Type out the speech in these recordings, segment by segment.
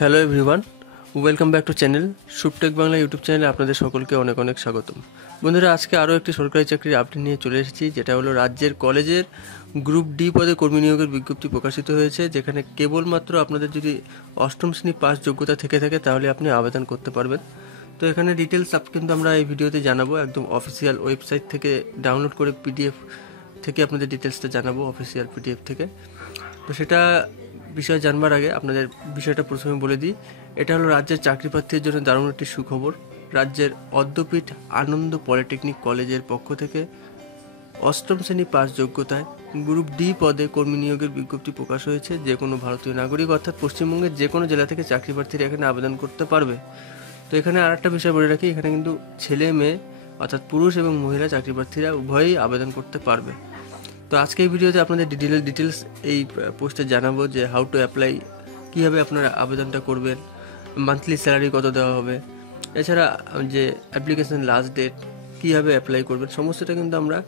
Hello everyone, welcome back to channel Shubhotech Bangla YouTube চ্যানেলে আপনাদের সকলকে অনেক অনেক স্বাগতম। বন্ধুরা, আজকে আরও একটি সরকারি চাকরির আপডেট নিয়ে চলে এসেছি, যেটা হলো রাজ্যের কলেজের গ্রুপ ডি পদে কর্মী নিয়োগের বিজ্ঞপ্তি প্রকাশিত হয়েছে, যেখানে কেবলমাত্র আপনাদের যদি অষ্টম শ্রেণী পাস যোগ্যতা থেকে থাকে তাহলে আপনি আবেদন করতে পারবেন। তো এখানে ডিটেলস কিন্তু আমরা এই ভিডিওতে জানাবো, একদম অফিসিয়াল ওয়েবসাইট থেকে ডাউনলোড করে পিডিএফ থেকে আপনাদের ডিটেলসটা জানাবো, অফিসিয়াল পিডিএফ থেকে। তো সেটা বিষয় জানবার আগে আপনাদের বিষয়টা প্রথমে বলে দিই। এটা হলো রাজ্যের চাকরি প্রার্থীর জন্য দারুণ একটি সুখবর। রাজ্যের অদ্যপীঠ আনন্দ পলিটেকনিক কলেজের পক্ষ থেকে অষ্টম শ্রেণী পাস যোগ্যতায় গ্রুপ ডি পদে কর্মী নিয়োগের বিজ্ঞপ্তি প্রকাশ হয়েছে। যে কোনো ভারতীয় নাগরিক অর্থাৎ পশ্চিমবঙ্গের যে কোনো জেলা থেকে চাকরি প্রার্থীরা এখানে আবেদন করতে পারবে। তো এখানে আর একটা বিষয় বলে রাখি, এখানে কিন্তু ছেলে মেয়ে অর্থাৎ পুরুষ এবং মহিলা চাকরি প্রার্থীরা উভয়ই আবেদন করতে পারবে। তো আজকে এই ভিডিওতে আপনাদের ডিটেলস এই পোস্টে জানাবো যে হাউ টু অ্যাপ্লাই, কীভাবে আপনারা আবেদনটা করবেন, মান্থলি স্যালারি কত দেওয়া হবে, এছাড়া যে অ্যাপ্লিকেশন লাস্ট ডেট, কীভাবে অ্যাপ্লাই করবেন, সমস্তটা কিন্তু আমরা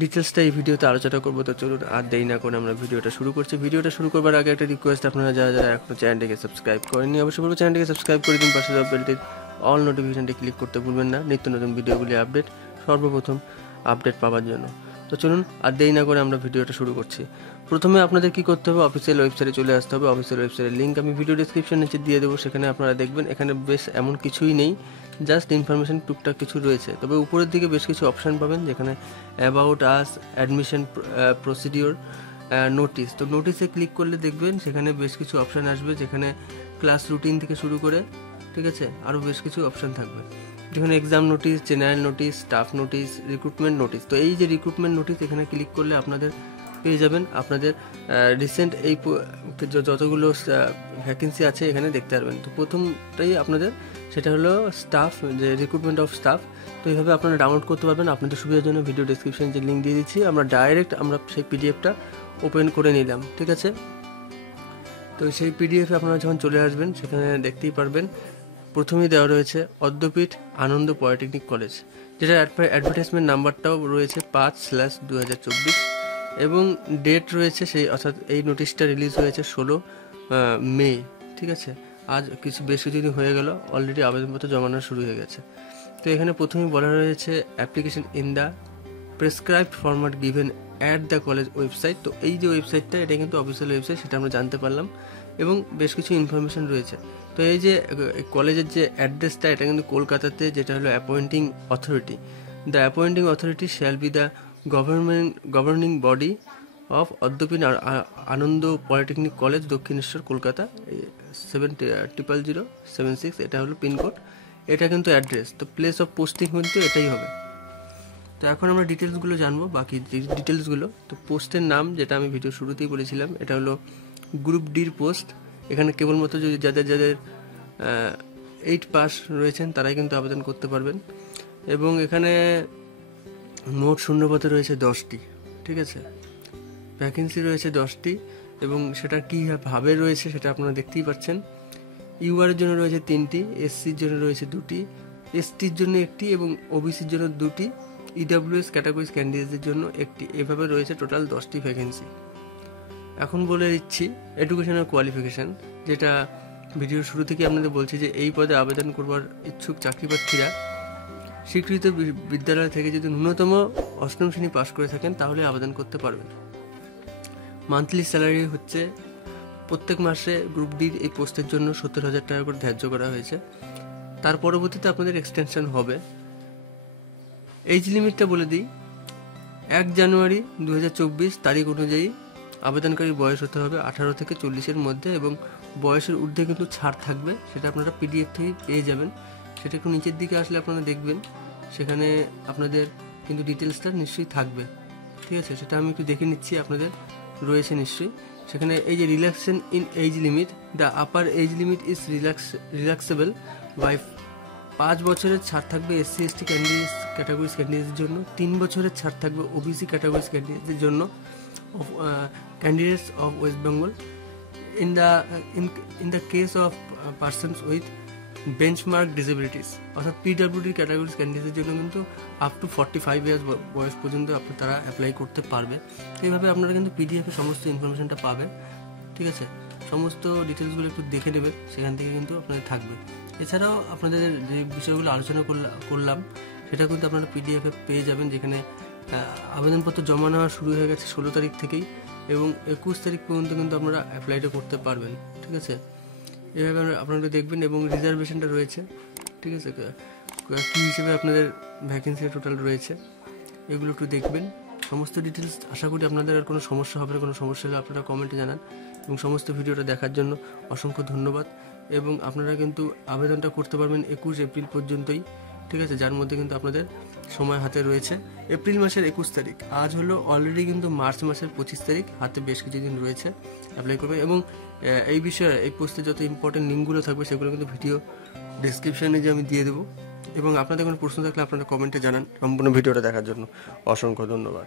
ডিটেলসটা এই ভিডিওতে আলোচনা করবো। তো চলুন আর দেরি না করে আমরা ভিডিওটা শুরু করছি। ভিডিওটা শুরু করবার আগে একটা রিকোয়েস্ট, আপনারা যারা যারা এখনও চ্যানেলটিকে সাবস্ক্রাইব করেননি অবশ্যই বলবো চ্যানেলটিকে সাবস্ক্রাইব করে দিন, পাশে দেওয়া বেলটির অল নোটিফিকেশনটি ক্লিক করতে ভুলবেন না নিত্য নতুন ভিডিওগুলি সর্বপ্রথম আপডেট পাওয়ার জন্য। তো চলুন আর দেরি না করে আমরা ভিডিওটা শুরু করছি। প্রথমে আপনাদের কি করতে হবে, অফিসিয়াল ওয়েবসাইটে চলে আসতে হবে। অফিসিয়াল ওয়েবসাইটের লিঙ্ক আমি ভিডিও ডিসক্রিপশন নিচে দিয়ে দেবো, সেখানে আপনারা দেখবেন। এখানে বেশ এমন কিছুই নেই, জাস্ট ইনফরমেশন টুকটাক কিছু রয়েছে। তবে উপরের দিকে বেশ কিছু অপশান পাবেন, যেখানে about us, admission procedure, notice. তো নোটিসে ক্লিক করলে দেখবেন সেখানে বেশ কিছু অপশান আসবে, যেখানে ক্লাস রুটিন থেকে শুরু করে, ঠিক আছে, আরও বেশ কিছু অপশান থাকবে, যেখানে exam notice, general notice, staff notice, recruitment notice. তো এই যে রিক্রুটমেন্ট নোটিস, এখানে ক্লিক করলে আপনাদের পেয়ে যাবেন আপনাদের রিসেন্ট এই যতগুলো ভ্যাকেন্সি আছে এখানে দেখতে পারবেন। তো প্রথমটাই আপনাদের সেটা হলো স্টাফ, যে রিক্রুটমেন্ট অফ স্টাফ। তো এইভাবে আপনারা ডাউনলোড করতে পারবেন। আপনাদের সুবিধার জন্য ভিডিও ডিসক্রিপশনে যে লিঙ্ক দিয়ে দিচ্ছি, আমরা সেই পিডিএফটা ওপেন করে নিলাম, ঠিক আছে। তো সেই পিডিএফে আপনারা যখন চলে আসবেন সেখানে দেখতেই পারবেন প্রথমেই দেওয়া রয়েছে অদ্যপীঠ আনন্দ পলিটেকনিক কলেজ, যেটার অ্যাডভার্টাইজমেন্ট নাম্বারটাও রয়েছে 5/2024 এবং ডেট রয়েছে সেই, অর্থাৎ এই নোটিশটা রিলিজ হয়েছে 16 মে, ঠিক আছে। আজ বেশ কিছুদিন হয়ে গেল, অলরেডি আবেদনপত্র জমানো শুরু হয়ে গেছে। তো এখানে প্রথমেই বলা রয়েছে application in the prescribed format given at the college website. তো এই যে ওয়েবসাইটটা, এটা কিন্তু অফিসিয়াল ওয়েবসাইট, সেটা আমরা জানতে পারলাম এবং বেশ কিছু ইনফরমেশন রয়েছে। তো এই যে কলেজের যে অ্যাড্রেসটা, এটা কিন্তু কলকাতাতে, যেটা হলো appointing authority. The appointing authority shall be the governing body of Adyapeath Ananda polytechnic college, Dakshineswar, Kolkata 700076। এটা হলো পিনকোড, এটা কিন্তু অ্যাড্রেস। তো প্লেস অফ পোস্টিং কিন্তু এটাই হবে। তো এখন আমরা ডিটেলসগুলো জানবো, বাকি ডিটেলসগুলো। তো পোস্টের নাম, যেটা আমি ভিডিও শুরুতেই বলেছিলাম, এটা হলো গ্রুপ ডির পোস্ট। এখানে কেবলমাত্র যদি যাদের 8 পাস রয়েছেন তারাই কিন্তু আবেদন করতে পারবেন। এবং এখানে মোট শূন্যপদে রয়েছে 10টি, ঠিক আছে। ভ্যাকেন্সি রয়েছে 10টি এবং সেটা কীভাবে রয়েছে সেটা আপনারা দেখতেই পাচ্ছেন। ইউআরের জন্য রয়েছে 3টি, এসসির জন্য রয়েছে 2টি, এসটির জন্য 1টি এবং ওবিসির জন্য 2টি, ইডাব্লিউএস ক্যাটাগরিজ ক্যান্ডিডেটদের জন্য 1টি। এভাবে রয়েছে টোটাল 10টি ভ্যাকেন্সি। এখন বলে দিচ্ছি এডুকেশনাল কোয়ালিফিকেশান, যেটা ভিডিওর শুরু থেকে আপনাদের বলছি যে এই পদে আবেদন করবার ইচ্ছুক চাকরি প্রার্থীরা স্বীকৃত বিদ্যালয় থেকে যদি ন্যূনতম অষ্টম শ্রেণী পাস করে থাকেন তাহলে আবেদন করতে পারবেন। মান্থলি স্যালারি হচ্ছে প্রত্যেক মাসে গ্রুপ ডির এই পোস্টের জন্য 70,000 টাকা করে ধার্য করা হয়েছে। তার পরবর্তীতে আপনাদের এক্সটেনশন হবে। এজ লিমিটটা বলে দিই, 1 জানুয়ারি 2024 তারিখ অনুযায়ী আবেদনকারীর বয়স হতে হবে 18 থেকে 40-এর মধ্যে এবং বয়সের ঊর্ধ্বে কিন্তু ছাড় থাকবে, সেটা আপনারা পিডিএফ থেকে পেয়ে যাবেন। সেটা একটু নিচের দিকে আসলে আপনারা দেখবেন, সেখানে আপনাদের কিন্তু ডিটেলসটা নিশ্চয়ই থাকবে, ঠিক আছে। সেটা আমি একটু দেখে নিচ্ছি, আপনাদের রয়েছে নিশ্চয়ই সেখানে। এই যে relaxation in age limit, the upper age limit is relaxable by 5 বছরের ছাড় থাকবে এসসি এসটি ক্যাটাগরিজ ক্যান্ডিডেটদের জন্য, 3 বছরের ছাড় থাকবে ওবিসি ক্যাটাগরিজ ক্যান্ডিডেটদের জন্য, candidates of West Bengal. In the case of persons with benchmark disabilities, অর্থাৎ পিডব্লিউডি ক্যাটাগরিজ ক্যান্ডিডেটদের জন্য কিন্তু আপ টু 45 ইয়ার্স বয়স পর্যন্ত তারা অ্যাপ্লাই করতে পারবে। এইভাবে আপনারা কিন্তু পিডিএফে সমস্ত ইনফরমেশনটা পাবেন, ঠিক আছে। সমস্ত ডিটেলসগুলো একটু দেখে নেবেন, সেখান থেকে কিন্তু আপনাদের থাকবে। এছাড়াও আপনাদের যে বিষয়গুলো আলোচনা করলাম সেটা কিন্তু আপনারা পিডিএফে পেয়ে যাবেন, যেখানে আবেদনপত্র জমা নেওয়া শুরু হয়ে গেছে 16 তারিখ থেকেই, এবং 21 তারিখ পর্যন্ত কিন্তু আপনারা অ্যাপ্লাইটা করতে পারবেন। ঠিক আছে, এভাবে আপনারা দেখবেন, এবং রিজার্ভেশনটা রয়েছে। ঠিক আছে, কী হিসেবে আপনাদের ভ্যাকেন্সি টোটাল রয়েছে এগুলো একটু দেখবেন। সমস্ত ডিটেলস আশা করি আপনাদের আর কোনো সমস্যা হবে না। কোনো সমস্যা হলে আপনারা কমেন্টে জানান, এবং সমস্ত ভিডিওটা দেখার জন্য অসংখ্য ধন্যবাদ। এবং আপনারা কিন্তু আবেদনটা করতে পারবেন 21 এপ্রিল পর্যন্তই। ঠিক আছে, যার মধ্যে কিন্তু আপনাদের সময় হাতে রয়েছে এপ্রিল মাসের 21 তারিখ। আজ হলো অলরেডি কিন্তু মার্চ মাসের 25 তারিখ, হাতে বেশ কিছুদিন রয়েছে অ্যাপ্লাই করবেন। এবং এই বিষয়ে এই পোস্টে যত ইম্পর্টেন্ট লিঙ্কগুলো থাকবে সেগুলো কিন্তু ভিডিও ডেসক্রিপশানে যে আমি দিয়ে দেবো। এবং আপনাদের কোনো প্রশ্ন থাকলে আপনারা কমেন্টে জানান। সম্পূর্ণ ভিডিওটা দেখার জন্য অসংখ্য ধন্যবাদ।